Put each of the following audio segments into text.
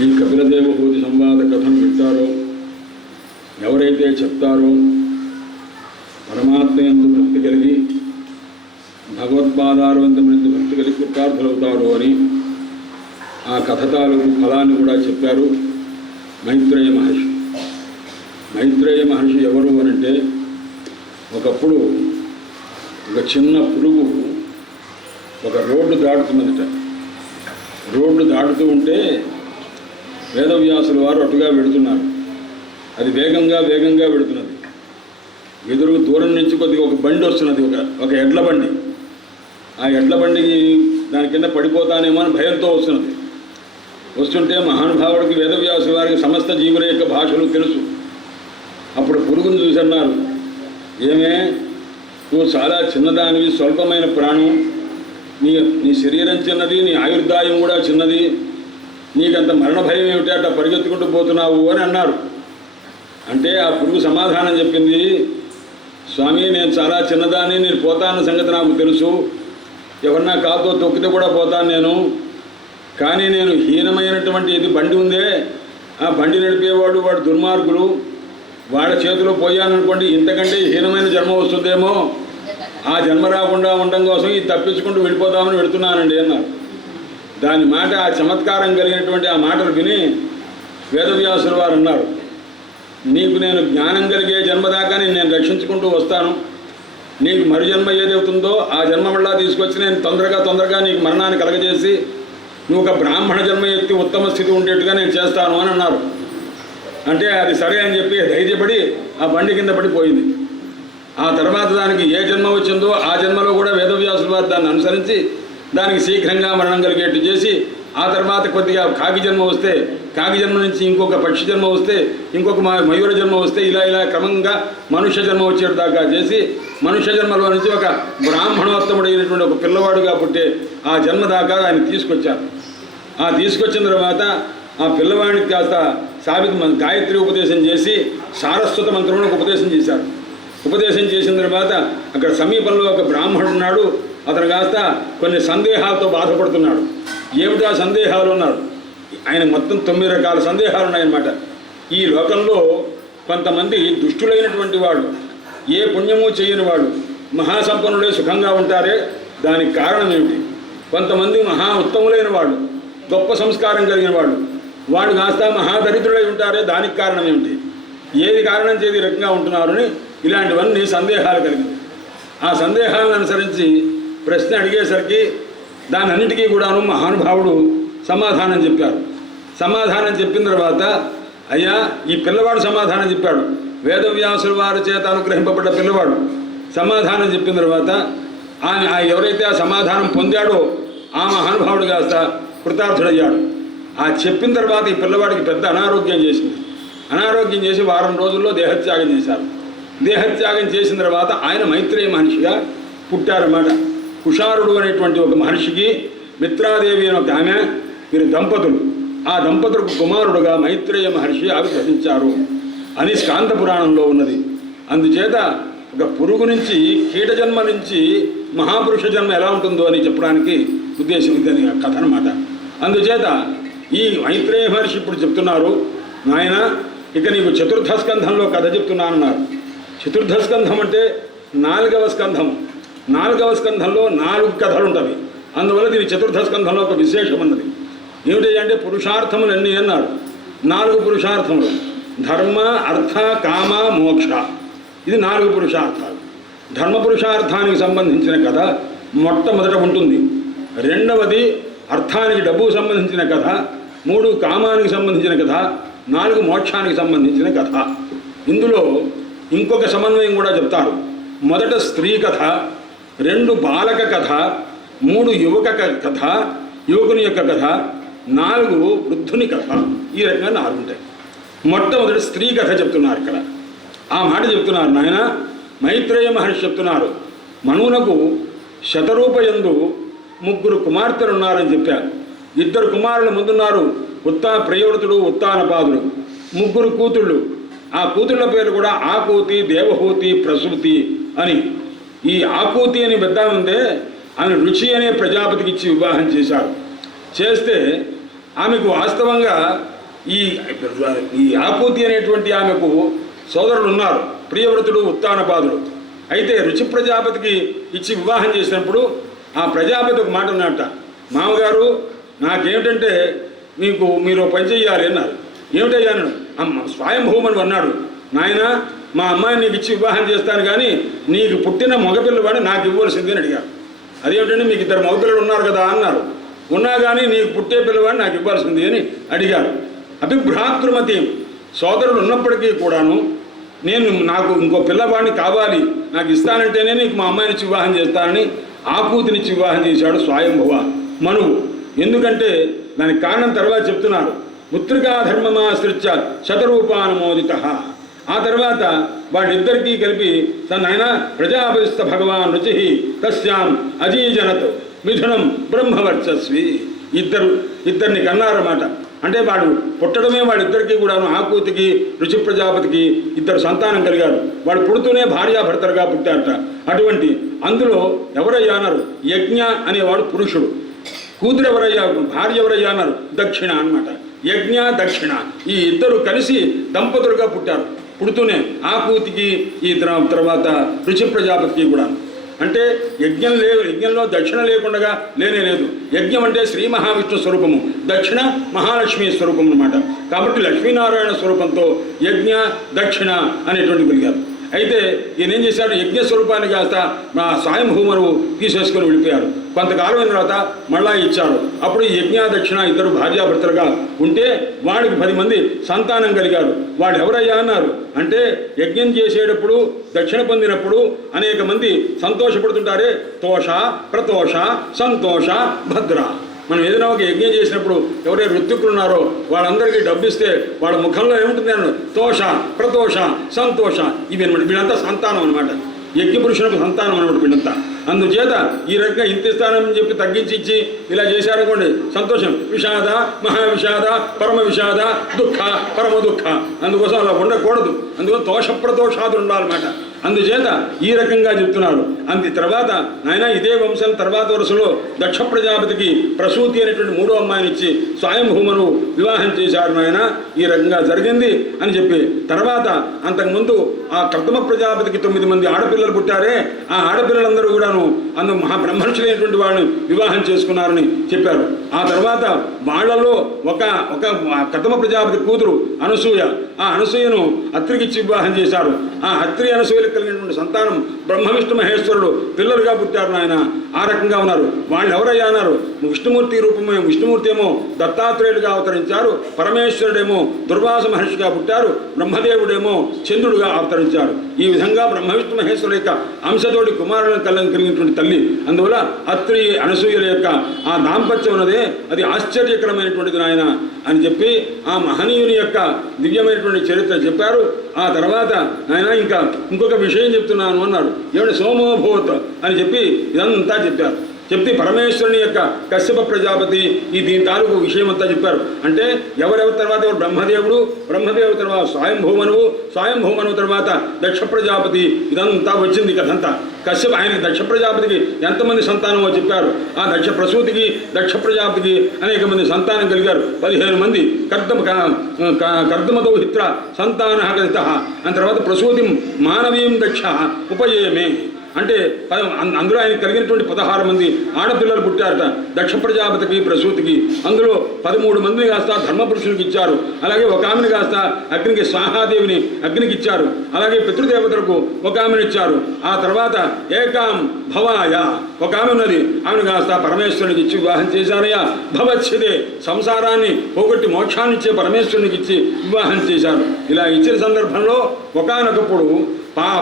ఈ కపిలదేవహూతి సంవాద కథను వింటారో, ఎవరైతే చెప్తారో పరమాత్మ యందు భక్తి కలిగి భగవత్పాదారవిందమునందు భక్తి కలిగి కృతార్థులవుతారు అని ఆ కథ తాలూకు ఫలాన్ని కూడా చెప్పారు మైత్రేయ మహర్షి. మైత్రేయ మహర్షి ఎవరు అనంటే, ఒకప్పుడు ఒక చిన్న పురుగు ఒక రోడ్డు దాటుతున్నదట. రోడ్డు దాటుతూ ఉంటే వేదవ్యాసుల వారు అటుగా వెళుతున్నారు. అది వేగంగా వెళుతున్నది. ఎదురు దూరం నుంచి కొద్దిగా ఒక బండి వస్తున్నది, ఒక ఎడ్ల బండి. ఆ ఎడ్ల బండికి దాని కింద పడిపోతానేమో అని భయంతో వస్తుంటే మహానుభావుడికి వేదవ్యాసుల వారికి సమస్త జీవుల యొక్క భాషలు తెలుసు. అప్పుడు పురుగును చూసి అన్నారు, ఏమే నువ్వు చాలా చిన్నదానివి, స్వల్పమైన ప్రాణం, నీ శరీరం చిన్నది, నీ ఆయుర్దాయం కూడా చిన్నది, నీకంత మరణ భయం ఏమిటి, అట్లా పరిగెత్తుకుంటూ పోతున్నావు అని అన్నారు. అంటే ఆ పురుగు సమాధానం చెప్పింది, స్వామి నేను చాలా చిన్నదాన్ని, నేను పోతాన్న సంగతి నాకు తెలుసు, ఎవరన్నా కాలుతో తొక్కితే కూడా పోతాను నేను, కానీ నేను హీనమైనటువంటి ఇది బండి ఉందే, ఆ బండి నడిపేవాడు వాడు దుర్మార్గులు, వాళ్ళ చేతిలో పోయాననుకోండి ఇంతకంటే హీనమైన జన్మ వస్తుందేమో, ఆ జన్మ రాకుండా ఉండడం కోసం ఇది తప్పించుకుంటూ వెళ్ళిపోదామని వెళుతున్నానండి అన్నారు. దాని మాట, ఆ చమత్కారం కలిగినటువంటి ఆ మాటలు విని వేదవ్యాసుల వారు అన్నారు, నీకు నేను జ్ఞానం కలిగే జన్మ దాకా నేను రక్షించుకుంటూ వస్తాను, నీకు మరు జన్మ ఏదవుతుందో ఆ జన్మ వల్ల తీసుకొచ్చి నేను తొందరగా నీకు మరణాన్ని కలగజేసి నువ్వు ఒక బ్రాహ్మణ జన్మ ఎత్తి ఉత్తమ స్థితి ఉండేట్టుగా నేను చేస్తాను అని అన్నారు. అంటే అది సరే అని చెప్పి ధైర్యపడి ఆ బండి కింద పడిపోయింది. ఆ తర్వాత దానికి ఏ జన్మ వచ్చిందో ఆ జన్మలో కూడా వేదవ్యాసుల వారు దాన్ని అనుసరించి దానికి శీఘ్రంగా మరణం కలిగేట్టు చేసి, ఆ తర్వాత కొద్దిగా కాకి జన్మ వస్తే, కాకి జన్మ నుంచి ఇంకొక పక్షి జన్మ వస్తే, ఇంకొక మయూర జన్మ వస్తే, ఇలా క్రమంగా మనుష్య జన్మ వచ్చేటు దాకా చేసి, మనుష్య జన్మలో నుంచి ఒక బ్రాహ్మణోత్తముడైనటువంటి ఒక పిల్లవాడుగా పుట్టే ఆ జన్మ దాకా ఆయన తీసుకొచ్చారు. ఆ తీసుకొచ్చిన తర్వాత ఆ పిల్లవాడికి కాస్త గాయత్రి ఉపదేశం చేసి సారస్వత మంత్రములకు ఉపదేశం చేశారు. ఉపదేశం చేసిన తర్వాత అక్కడ సమీపంలో ఒక బ్రాహ్మణుడు ఉన్నాడు. అతను కాస్త కొన్ని సందేహాలతో బాధపడుతున్నాడు. ఏమిటా సందేహాలు ఉన్నాడు? ఆయన మొత్తం 9 రకాల సందేహాలు ఉన్నాయన్నమాట. ఈ లోకంలో కొంతమంది దుష్టులైనటువంటి వాళ్ళు, ఏ పుణ్యము చేయని వాళ్ళు, మహాసంపన్నులే సుఖంగా ఉంటారే, దానికి కారణం ఏమిటి? కొంతమంది మహా ఉత్తములైన వాళ్ళు, గొప్ప సంస్కారం కలిగిన వాళ్ళు కాస్త మహాదరిద్రులై ఉంటారే, దానికి కారణం ఏమిటి? ఏది కారణం చేతి రకంగా ఉంటున్నారని ఇలాంటివన్నీ సందేహాలు కలిగింది. ఆ సందేహాలను అనుసరించి ప్రశ్న అడిగేసరికి దానన్నిటికీ కూడాను మహానుభావుడు సమాధానం చెప్పారు. సమాధానం చెప్పిన తర్వాత, అయ్యా ఈ పిల్లవాడు సమాధానం చెప్పాడు, వేదవ్యాసుల వారి చేత అనుగ్రహింపబడ్డ పిల్లవాడు సమాధానం చెప్పిన తర్వాత ఎవరైతే ఆ సమాధానం పొందాడో ఆ మహానుభావుడు కాస్త కృతార్థుడయ్యాడు. ఆ చెప్పిన తర్వాత ఈ పిల్లవాడికి పెద్ద అనారోగ్యం చేసింది. అనారోగ్యం చేసి వారం రోజుల్లో దేహత్యాగం చేశారు. దేహత్యాగం చేసిన తర్వాత ఆయన మైత్రేయ మహర్షిగా పుట్టారన్నమాట. కుషారుడు అనేటువంటి ఒక మహర్షికి మిత్రాదేవి అనే ఒక ఆమె, వీరు దంపతులు, ఆ దంపతులకు కుమారుడుగా మైత్రేయ మహర్షి ఆవిర్భవించారు అని స్కాంద పురాణంలో ఉన్నది. అందుచేత ఒక పురుగు నుంచి, కీట జన్మ నుంచి మహాపురుష జన్మ ఎలా ఉంటుందో అని చెప్పడానికి ఉద్దేశం ఇదని కథ అన్నమాట. అందుచేత ఈ మైత్రేయ మహర్షి ఇప్పుడు చెప్తున్నారు, నాయన ఇక నీకు చతుర్థ స్కంధంలో కథ చెప్తున్నానన్నారు. చతుర్థ స్కంధం అంటే 4వ స్కంధము. 4వ స్కంధంలో 4 కథలు ఉంటుంది. అందువల్ల దీని చతుర్థ స్కంధంలో ఒక విశేషం ఉన్నది. ఏమిటి అంటే పురుషార్థములు ఎన్ని అన్నారు? 4 పురుషార్థములు: ధర్మ, అర్థ, కామ, మోక్ష. ఇది 4 పురుషార్థాలు. ధర్మ పురుషార్థానికి సంబంధించిన కథ మొట్టమొదట ఉంటుంది. రెండవది అర్థానికి, డబ్బుకు సంబంధించిన కథ. 3 కామానికి సంబంధించిన కథ. 4 మోక్షానికి సంబంధించిన కథ. ఇందులో ఇంకొక సమన్వయం కూడా చెప్తారు. మొదట స్త్రీ కథ, 2 బాలక కథ, 3 యువక కథ, యువకుని యొక్క కథ, 4 వృద్ధుని కథ. ఈ రకంగా 4 ఉంటాయి. మొట్టమొదటి స్త్రీ కథ చెప్తున్నారు ఇక్కడ. ఆ మాట చెప్తున్నారు, నాయన మైత్రేయ మహర్షి చెప్తున్నారు, మనువునకు శతరూపయందు 3 కుమార్తెలు ఉన్నారని చెప్పారు. 2 కుమారులు ముందున్నారు, ప్రియవ్రతుడు, ఉత్తానపాదుడు. 3 కూతుళ్ళు. ఆ కూతుళ్ళ పేరు కూడా ఆకూతి, దేవహూతి, ప్రసూతి అని. ఈ ఆకూతి అని పెద్ద ఉందే, ఆమె రుచి అనే ప్రజాపతికి ఇచ్చి వివాహం చేశారు. చేస్తే ఆమెకు వాస్తవంగా ఈ ఈ ఆకూతి అనేటువంటి ఆమెకు సోదరులు ఉన్నారు, ప్రియవ్రతుడు ఉత్తానపాదుడు. అయితే రుచి ప్రజాపతికి ఇచ్చి వివాహం చేసినప్పుడు ఆ ప్రజాపతి ఒక మాట ఉన్నట్ట, మామగారు నాకేమిటంటే మీరు పని చెయ్యాలి అన్నారు. ఏమిటయ్యాను? స్వయంభూమని అన్నాడు, నాయన మా అమ్మాయిని నీకు ఇచ్చి వివాహం చేస్తాను, కానీ నీకు పుట్టిన మగపిల్లవాడిని నాకు ఇవ్వాల్సింది అని అడిగారు. అదేమిటండి, మీకు 2 మగపిల్లలు ఉన్నారు కదా అన్నారు. ఉన్నా కానీ నీకు పుట్టే పిల్లవాడిని నాకు ఇవ్వాల్సింది అని అడిగారు. అభిభ్రాతృమతి, సోదరుడు ఉన్నప్పటికీ కూడాను నాకు ఇంకో పిల్లవాడిని కావాలి, నాకు ఇస్తానంటేనే నీకు మా అమ్మాయినిచ్చి వివాహం చేస్తానని ఆకూతినిచ్చి వివాహం చేశాడు స్వయంభువ మనువు. ఎందుకంటే దానికి కారణం తర్వాత చెప్తున్నారు. పుత్రికా ధర్మమాశ్రిత్య శతరూపానుమోదిత. ఆ తర్వాత వాళ్ళిద్దరికీ కలిపి నాయన ప్రజాపతిస్థ భగవాన్ రుచి తస్యాం అజీజనత్ మిథునం బ్రహ్మవర్చస్వి. ఇద్దరిని కన్నారన్నమాట. అంటే వాడు పుట్టడమే వాళ్ళిద్దరికీ కూడాను, ఆకూతికి రుచి ప్రజాపతికి 2 సంతానం కలిగారు. వాడు పుడుతూనే భార్యాభర్తలుగా పుట్టారట. అటువంటి అందులో ఎవరయ్యా అన్నారు, యజ్ఞ అనేవాడు పురుషుడు. కూతురు ఎవరయ్యా, భార్య ఎవరయ్యా అన్నారు, దక్షిణ అన్నమాట. యజ్ఞ దక్షిణ ఈ 2 కలిసి దంపతులుగా పుట్టారు. పుడుతూనే ఆకూతికి ఈ తర్వాత రుచి ప్రజాపతికి కూడా. అంటే యజ్ఞంలో దక్షిణ లేకుండా లేదు. యజ్ఞం అంటే శ్రీ మహావిష్ణు స్వరూపము, దక్షిణ మహాలక్ష్మి స్వరూపం అన్నమాట. కాబట్టి లక్ష్మీనారాయణ స్వరూపంతో యజ్ఞ దక్షిణ అనేటువంటి కలిగారు. అయితే ఈయన ఏం చేశాడు, యజ్ఞ స్వరూపాన్ని కాస్త మా స్వయంభూమను తీసేసుకొని వెళ్ళిపోయారు. కొంతకాలం అయిన తర్వాత మళ్ళా ఇచ్చారు. అప్పుడు యజ్ఞ దక్షిణ 2 భార్యాభర్తలుగా ఉంటే వాడికి 10 మంది సంతానం కలిగారు. వాడు ఎవరయ్యా అన్నారు అంటే, యజ్ఞం చేసేటప్పుడు దక్షిణ పొందినప్పుడు అనేక మంది సంతోషపడుతుంటారే, తోష ప్రతోష సంతోష భద్ర. మనం ఏదైనా ఒక యజ్ఞం చేసినప్పుడు ఎవరైతే ఋత్వికులు ఉన్నారో వాళ్ళందరికీ డబ్బు ఇస్తే వాళ్ళ ముఖంలో ఏముంటుంది అన్నాడు, తోష ప్రతోష సంతోష. ఇవి అనమాట, వీళ్ళంతా సంతానం అనమాట. యజ్ఞ పురుషులకు సంతానం అనమాట వీళ్ళంతా. అందుచేత ఈ రకంగా ఇంత ఇస్తానని చెప్పి తగ్గించి ఇచ్చి ఇలా చేశారనుకోండి, సంతోషం విషాద మహావిషాద పరమ విషాద దుఃఖ పరమ దుఃఖ. అందుకోసం అలా ఉండకూడదు. అందుకోసం తోషప్రదోషాదులు ఉండాలన్నమాట. అందుచేత ఈ రకంగా చెప్తున్నారు. తర్వాత నాయన ఇదే వంశం తర్వాత వరుసలో దక్ష ప్రజాపతికి ప్రసూతి అనేటువంటి 3వ అమ్మాయిని ఇచ్చి స్వయంభూమను వివాహం చేశారు నాయన. ఈ రకంగా జరిగింది అని చెప్పి తర్వాత అంతకుముందు ఆ కర్దమ ప్రజాపతికి 9 మంది ఆడపిల్లలు పుట్టారే, ఆ ఆడపిల్లలందరూ కూడాను మహాబ్రహ్మర్షులైనటువంటి వాళ్ళని వివాహం చేసుకున్నారని చెప్పారు. ఆ తర్వాత వాళ్ళలో ఒక కర్దమ ప్రజాపతి కూతురు అనసూయ, ఆ అనసూయను అత్రికిచ్చి వివాహం చేశారు. ఆ అత్రి అనసూయలకు కలిగినటువంటి సంతానం బ్రహ్మ విష్ణు మహేశ్వరుడు పిల్లలుగా పుట్టారు నాయన. ఆ రకంగా ఉన్నారు. వాళ్ళు ఎవరయ్యా అన్నారు, విష్ణుమూర్తి రూపమే. విష్ణుమూర్తి ఏమో దత్తాత్రేయుడిగా అవతరించారు, పరమేశ్వరుడేమో దుర్వాస మహర్షిగా పుట్టారు, బ్రహ్మదేవుడేమో చంద్రుడుగా అవతరించారు. ఈ విధంగా బ్రహ్మ విష్ణు మహేశ్వరుల యొక్క అంశతోటి కుమారులను కలిగినటువంటి తల్లి. అందువల్ల అత్రి అనసూయల యొక్క ఆ దాంపత్యం ఉన్నదే అది ఆశ్చర్యకరమైనటువంటిది నాయన అని చెప్పి ఆ మహనీయుని యొక్క దివ్యమైనటువంటి చరిత్ర చెప్పారు. ఆ తర్వాత నాయన ఇంకొక విషయం చెప్తున్నాను అన్నాడు. ఏమిటి, సోమోభూత్ అని చెప్పి ఇదంతా చెప్పారు. చెప్తే పరమేశ్వరుని యొక్క కశ్యప ప్రజాపతి దీని తాలూకు విషయం అంతా చెప్పారు. అంటే ఎవరెవరి తర్వాత ఎవరు, బ్రహ్మదేవుడు తర్వాత స్వయంభూమనువు తర్వాత దక్ష ప్రజాపతి. ఇదంతా వచ్చింది కథంతా. కశ్యప ఆయనకి దక్ష ప్రజాపతికి ఎంతమంది సంతానమో చెప్పారు. ఆ దక్ష ప్రసూతికి దక్ష ప్రజాపతికి అనేక మంది సంతానం కలిగారు. 15 మంది కర్దమదౌహిత్ర సంతాన గతిత. ఆ తర్వాత ప్రసూతి మానవీయం దక్ష ఉపయేమే. అంటే అందులో ఆయన కలిగినటువంటి 16 మంది ఆడపిల్లలు పుట్టారట దక్ష ప్రజాపతికి ప్రసూతికి. అందులో 13 మందిని కాస్త ధర్మపురుషునికి ఇచ్చారు. అలాగే ఒక ఆమెను కాస్త అగ్నికి స్వాహాదేవిని అగ్నికి ఇచ్చారు. అలాగే పితృదేవతలకు ఒక ఆమెను ఇచ్చారు. ఆ తర్వాత ఏకాం భవాయ ఒక ఆమె ఉన్నది, ఆమెను కాస్త పరమేశ్వరునికి ఇచ్చి వివాహం చేశారయ్యా. భవచ్చిదే సంసారాన్ని పోగొట్టి మోక్షాన్ని ఇచ్చే పరమేశ్వరునికి ఇచ్చి వివాహం చేశారు. ఇలా ఇచ్చిన సందర్భంలో ఒకానొకప్పుడు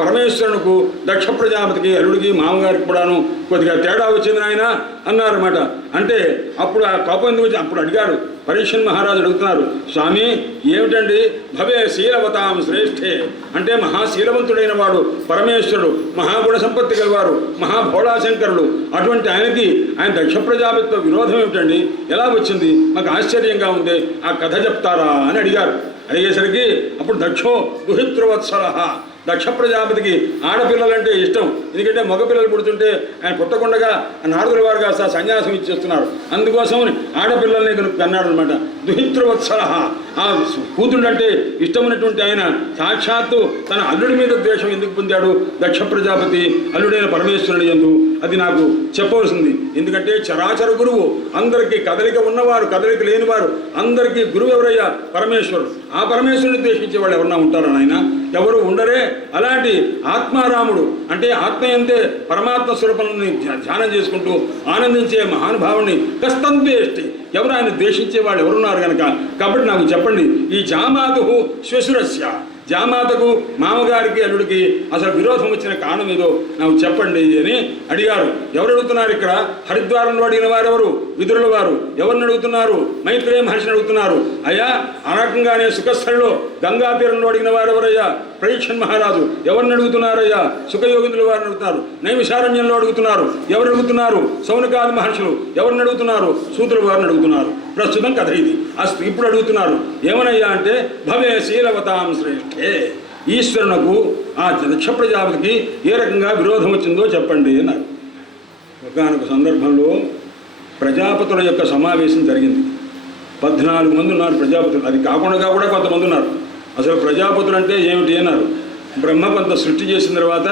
పరమేశ్వరునికి దక్ష ప్రజాపతికి అల్లుడికి మామగారికి కూడాను కొద్దిగా తేడా వచ్చింది ఆయన అన్నారన్నమాట. అంటే అప్పుడు ఆ కోపం ఎందుకు వచ్చి అప్పుడు అడిగారు. పరీక్షన్ మహారాజు అడుగుతున్నారు, స్వామి ఏమిటండి, భవే శీలవతాం శ్రేష్ఠే. అంటే మహాశీలవంతుడైన వాడు పరమేశ్వరుడు, మహాగుణ సంపత్తి గలవారు, మహాభోళాశంకరుడు. అటువంటి ఆయన దక్ష ప్రజాపతితో విరోధం ఏమిటండి, ఎలా వచ్చింది, మాకు ఆశ్చర్యంగా ఉంది, ఆ కథ చెప్తారా అని అడిగారు. అడిగేసరికి అప్పుడు దక్షో దుహితృవత్సల దక్ష ప్రజాపతికి ఆడపిల్లలంటే ఇష్టం. ఎందుకంటే మగపిల్లలు పుడుతుంటే ఆయన పుట్టకుండగా నారదుల వారు కాస్త సన్యాసం ఇచ్చేస్తున్నారు. అందుకోసం ఆడపిల్లల్ని కన్నాడు అనమాట. దుహితృవత్సల, ఆ కూతుళ్ళంటే ఇష్టమైనటువంటి ఆయన సాక్షాత్తు తన అల్లుడి మీద ద్వేషం ఎందుకు పొందాడు దక్ష ప్రజాపతి అల్లుడైన పరమేశ్వరుని యందు? అది నాకు చెప్పవలసింది. ఎందుకంటే చరాచర గురువు, అందరికీ కదలిక ఉన్నవారు, కదలిక లేనివారు అందరికీ గురువు ఎవరయ్యా? పరమేశ్వరుడు. ఆ పరమేశ్వరుని ద్వేషించే వాళ్ళు ఎవరన్నా ఉంటారా నాయన? ఎవరు ఉండరే. అలాంటి ఆత్మారాముడు అంటే ఆత్మయంతే పరమాత్మ స్వరూపాన్ని ధ్యానం చేసుకుంటూ ఆనందించే మహానుభావుని కస్తంద్వేష్టి, ఎవరు ఆయన ద్వేషించే వాళ్ళు ఎవరున్నారు కనుక? కాబట్టి నాకు చెప్పండి, ఈ జామాతు శ్వశురస్య, జామాతకు మామగారికి అల్లుడికి అసలు విరోధం వచ్చిన కారణం ఏదో నాకు చెప్పండి అని అడిగారు. ఎవరు అడుగుతున్నారు ఇక్కడ? హరిద్వారంలో అడిగిన వారెవరు? విదురుల వారు. ఎవరిని అడుగుతున్నారు? మైత్రేయ మహర్షిని అడుగుతున్నారు. అయ్యా ఆ రకంగానే సుఖస్థలిలో గంగా తీరంలో అడిగిన వారెవరయ్యా? పరీక్షన్ మహారాజు. ఎవరిని అడుగుతున్నారయ్యా? సుఖయోగిందుల వారిని అడుగుతున్నారు. నైమిషారణ్యంలో అడుగుతున్నారు. ఎవరు అడుగుతున్నారు? సౌనకాది మహర్షులు. ఎవరిని అడుగుతున్నారు? సూతుల వారిని అడుగుతున్నారు. ప్రస్తుతం కథ ఇది. ఇప్పుడు అడుగుతున్నారు ఏమనయ్యా అంటే, భవే శీలవతాం శ్రేష్ఠే, ఈశ్వరునకు ఆ దక్ష ప్రజాపతికి ఏ రకంగా విరోధం వచ్చిందో చెప్పండి అన్నారు. ఒకనొక సందర్భంలో ప్రజాపతుల యొక్క సమావేశం జరిగింది. 14 మంది ఉన్నారు ప్రజాపతులు. అది కాకుండా కూడా కొంతమంది ఉన్నారు. అసలు ప్రజాపతులు అంటే ఏమిటి అన్నారు. బ్రహ్మ కొంత సృష్టి చేసిన తర్వాత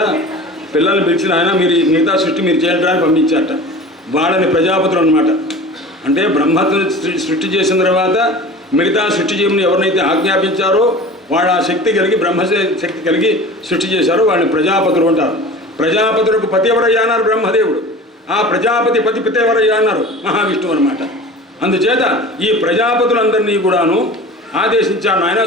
పిల్లల్ని పిలిచిన ఆయన మీరు మిగతా సృష్టి మీరు చేయండి అని పంపించారట. వాళ్ళని ప్రజాపతులు అన్నమాట. అంటే బ్రహ్మను సృష్టి చేసిన తర్వాత మిగతా సృష్టి చేయమని ఎవరినైతే ఆజ్ఞాపించారో వాళ్ళు ఆ శక్తి కలిగి, బ్రహ్మ శక్తి కలిగి సృష్టి చేశారో వాళ్ళని ప్రజాపతులు అంటారు. ప్రజాపతులకు పతి ఎవరయ్యా అన్నారు బ్రహ్మదేవుడు. ఆ ప్రజాపతి పతి ఎవరయ్యా అన్నారు మహావిష్ణువు అనమాట. అందుచేత ఈ ప్రజాపతులందరినీ కూడాను ఆదేశించారు ఆయన